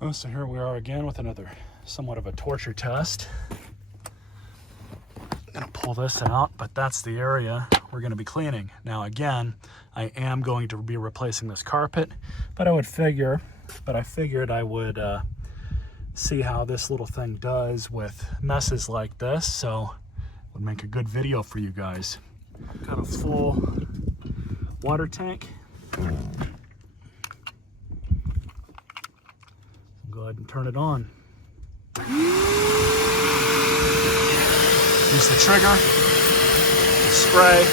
Oh, so here we are again with another somewhat of a torture test. I'm gonna pull this out, but that's the area we're gonna be cleaning. Now again, I am going to be replacing this carpet, but I figured I would see how this little thing does with messes like this, so it would make a good video for you guys. Got a full water tank. Go ahead and turn it on. Use the trigger, spray.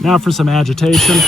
Now for some agitation.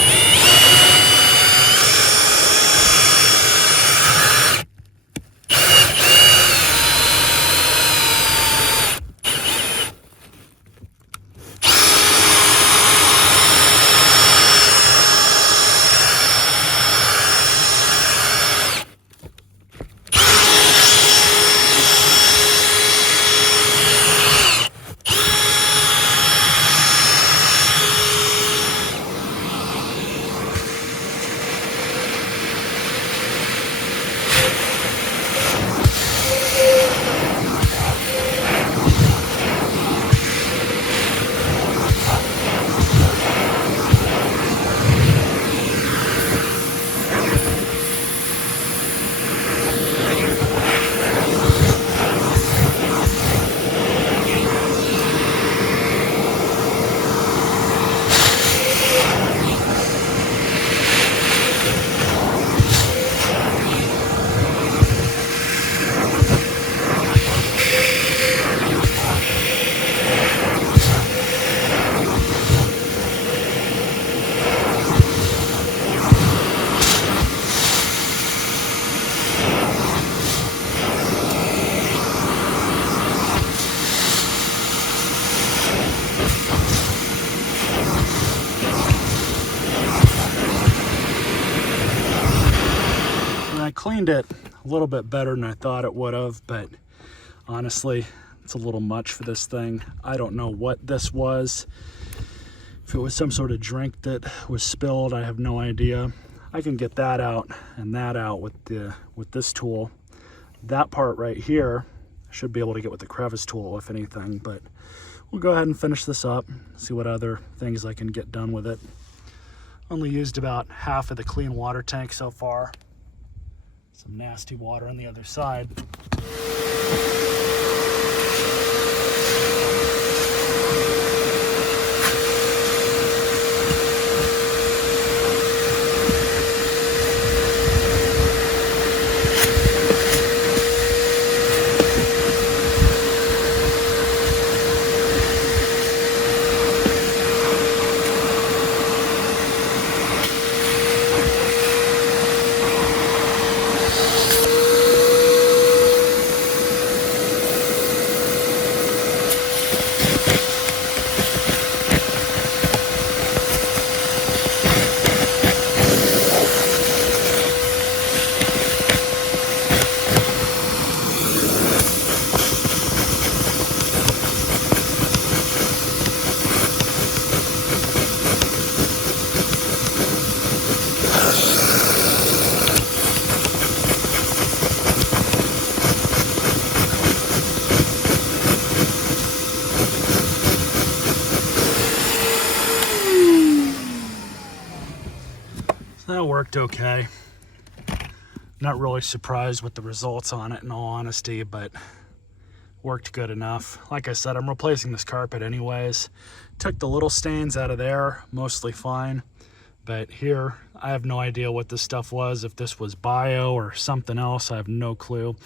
I cleaned it a little bit better than I thought it would have, but honestly, it's a little much for this thing. I don't know what this was. If it was some sort of drink that was spilled, I have no idea. I can get that out and that out with this tool. That part right here, I should be able to get with the crevice tool, if anything, but we'll go ahead and finish this up, see what other things I can get done with it. Only used about half of the clean water tank so far. Some nasty water on the other side. That worked okay. Not really surprised with the results on it in all honesty, but worked good enough. Like I said, I'm replacing this carpet anyways. Took the little stains out of there, mostly fine. But here, I have no idea what this stuff was, if this was bio or something else. I have no clue.